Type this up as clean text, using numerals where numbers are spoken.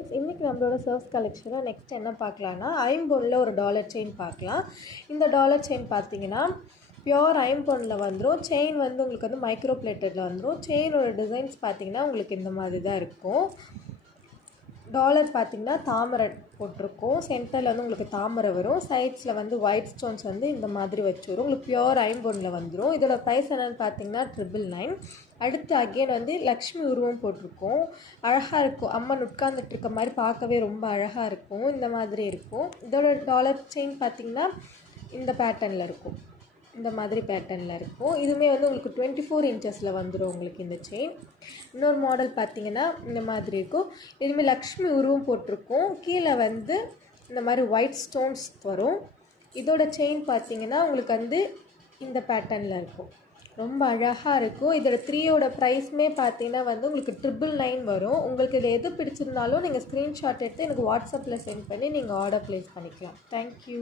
Friends, இன்றைக்கி நம்மளோட surf கலெக்ஷனில் நெக்ஸ்ட் என்ன பார்க்கலான்னா ஐம்பொனில் ஒரு டாலர் செயின் பார்க்கலாம். இந்த டாலர் செயின் பார்த்தீங்கன்னா பியோர் ஐம்பொனில் வந்துடும். செயின் வந்து உங்களுக்கு வந்து மைக்ரோ பிளேட்டடில் வந்துடும். செயினோட டிசைன்ஸ் பார்த்தீங்கன்னா உங்களுக்கு இந்த மாதிரி தான் இருக்கும். டாலர் பார்த்திங்கன்னா தாமரை போட்டிருக்கோம். சென்டரில் வந்து உங்களுக்கு தாமரை வரும். சைட்ஸில் வந்து ஒயிட் ஸ்டோன்ஸ் வந்து இந்த மாதிரி வச்சு வரும். உங்களுக்கு பியோர் ஐம்பொனில் வந்துடும். இதோட ப்ரைஸ் என்னென்னு பார்த்தீங்கன்னா 999. அடுத்து அகெயின் வந்து லக்ஷ்மி உருவம் போட்டிருக்கோம். அழகாக இருக்கும். அம்மன் உட்கார்ந்துட்டு இருக்க மாதிரி பார்க்கவே ரொம்ப அழகாக இருக்கும். இந்த மாதிரி இருக்கும். இதோட டாலர் செயின் பார்த்திங்கன்னா இந்த பேட்டர்னில் இருக்கும். இந்த மாதிரி பேட்டர்னில் இருக்கும். இதுவுமே வந்து உங்களுக்கு 24 இன்ச்சஸில் வந்துடும் உங்களுக்கு இந்த செயின். இன்னொரு மாடல் பார்த்திங்கன்னா இந்த மாதிரி இருக்கும். இதுவுமே லக்ஷ்மி உருவம் போட்டிருக்கோம். கீழே வந்து இந்த மாதிரி ஒயிட் ஸ்டோன்ஸ் வரும். இதோட செயின் பார்த்திங்கன்னா உங்களுக்கு வந்து இந்த பேட்டர்னில் இருக்கும். ரொம்ப அழகாக இருக்கும். இதோட 3யோட ப்ரைஸுமே பார்த்தீங்கன்னா வந்து உங்களுக்கு 999 வரும். உங்களுக்கு இது எது பிடிச்சிருந்தாலும் நீங்கள் ஸ்க்ரீன்ஷாட் எடுத்து எனக்கு வாட்ஸ்அப்பில் சென்ட் பண்ணி நீங்கள் ஆர்டர் ப்ளேஸ் பண்ணிக்கலாம். தேங்க்யூ.